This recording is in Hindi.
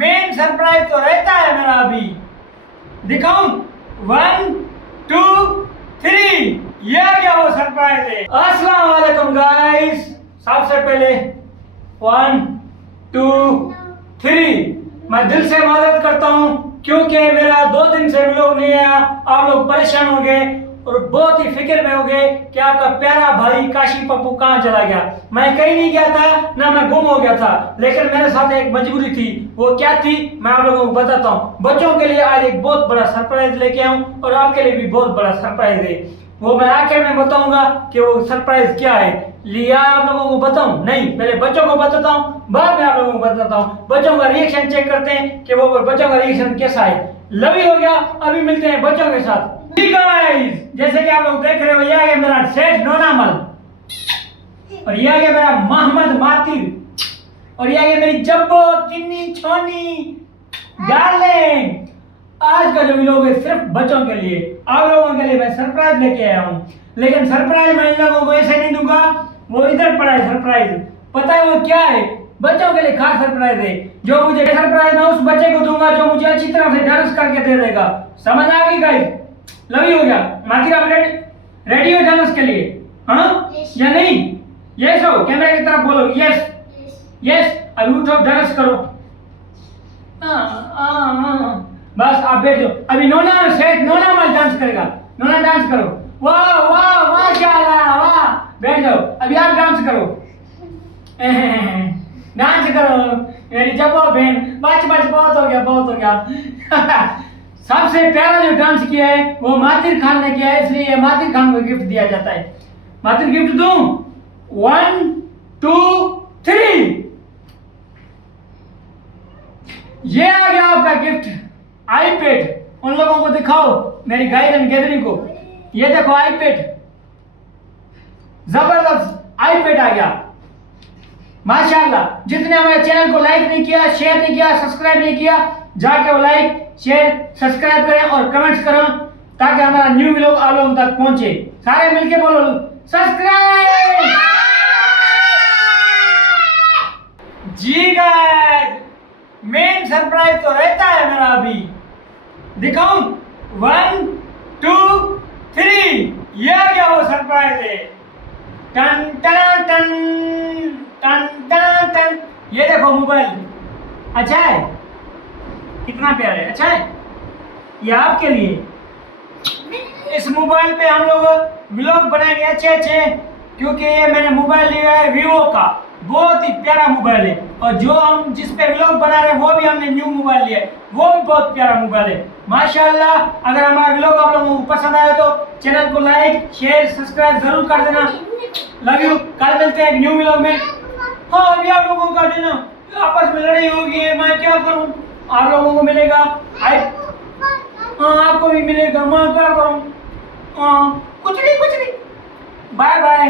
मेन सरप्राइज तो रहता है मेरा अभी। दिखाऊं? 1 2 3 ये आ गया वो सरप्राइज है। अस्सलाम वालेकुम गाइस। सबसे पहले 1 2 3 मैं दिल से मदद करता हूँ क्योंकि मेरा 2 दिन से व्लॉग नहीं आया। आप लोग परेशान हो गए और बहुत ही फिक्र में हो गए कि आपका प्यारा भाई काशी पप्पू कहाँ चला गया। मैं कहीं नहीं गया था, ना मैं गुम हो गया था, लेकिन मेरे साथ एक मजबूरी थी। वो क्या थी मैं आप लोगों को बताता हूँ। बच्चों के लिए आज एक बहुत बड़ा सरप्राइज लेके आऊँ और आपके लिए भी बहुत बड़ा सरप्राइज है। वो मैं आखिर में बताऊंगा कि वो सरप्राइज क्या है। लिया आप लोगों को बताऊं? नहीं, पहले बच्चों को बताता हूँ, बाद में आप लोगों को बताता हूँ। बच्चों का रिएक्शन चेक करते हैं कि वो बच्चों का रिएक्शन कैसा है। लवी हो गया, अभी मिलते हैं बच्चों के साथ। गाइस, जैसे कि आप लोग देख रहे हो, ये आ गया मेरा सेठ नोनामल और ये आ गया मेरा मोहम्मद मातिर और ये आ गया मेरी जब्बो चिन्नी छोनी डार्लिंग। आज का जो व्लॉग है सिर्फ बच्चों के लिए, आप लोगों के लिए मैं सरप्राइज लेके आया हूँ। लेकिन सरप्राइज मैं इन लोगों को ऐसे नहीं दूंगा, वो इधर पड़ा है सरप्राइज। पता है वो क्या है? बच्चों के लिए खास सरप्राइज है। जो मुझे सरप्राइज मैं उस बच्चे को दूंगा जो मुझे अच्छी तरह से डांस करके दे देगा। समझ आ गई गाइस? लवी हो गया। मातिर आप रेडी हो डांस के लिए? हाँ या नहीं? यस हो, कैमरे की तरफ बोलो यस यस। अभी उठो, डांस करो। बस आप बैठ जाओ। अभी नोना सेठ नोना मत डांस करेगा। नोना डांस करो। वाह वाह माशाल्लाह वाह। बैठ जाओ, अभी आप डांस करो। डांस करो मेरी जब्बो बहन। बच बहुत हो गया, बहुत हो गया। सबसे प्यारा जो डांस किया है वो मातिर खान ने किया है, इसलिए ये मातिर खान को गिफ्ट दिया जाता है। मातिर गिफ्ट दूं? 1 2 3 ये आ गया आपका गिफ्ट, आईपैड। उन लोगों को दिखाओ, मेरी गाइड गैदरिंग को। ये देखो आईपैड, जबरदस्त आईपैड आ गया माशाल्लाह। जिसने हमारे चैनल को लाइक नहीं किया, शेयर नहीं किया, सब्सक्राइब नहीं किया, जाके वो लाइक शेयर सब्सक्राइब करें और कमेंट्स करें ताकि हमारा न्यू व्लॉग आप लोगों तक पहुंचे। सारे मिलके बोलो सब्सक्राइब। जी गाइस, मेन सरप्राइज तो रहता है मेरा अभी। दिखाऊं? 1 2 3 ये आ गया वो सरप्राइज है। टन टन टन टन टन टन। ये देखो मोबाइल अच्छा है, कितना प्यारा है। अच्छा है, ये आपके लिए। इस मोबाइल पे हम लोग व्लॉग बनाएंगे अच्छे अच्छे, क्योंकि ये मैंने मोबाइल लिया है वीवो का, बहुत ही प्यारा मोबाइल है। और जो हम जिस पे व्लॉग बना रहे हैं वो भी हमने न्यू मोबाइल लिया है, वो भी बहुत प्यारा मोबाइल है माशाल्लाह। अगर हमारा व्लॉग आप लोगों को पसंद आया तो चैनल को लाइक शेयर सब्सक्राइब जरूर कर देना। Love you. कल मिलते हैं एक न्यू व्लॉग में। हाँ अभी आप लोगों का जो ना आपस में लड़ाई होगी है, मैं क्या करूँ? आप लोगों को मिलेगा, हाँ आपको भी मिलेगा, मैं क्या करूँ? हाँ कुछ नहीं। Bye bye.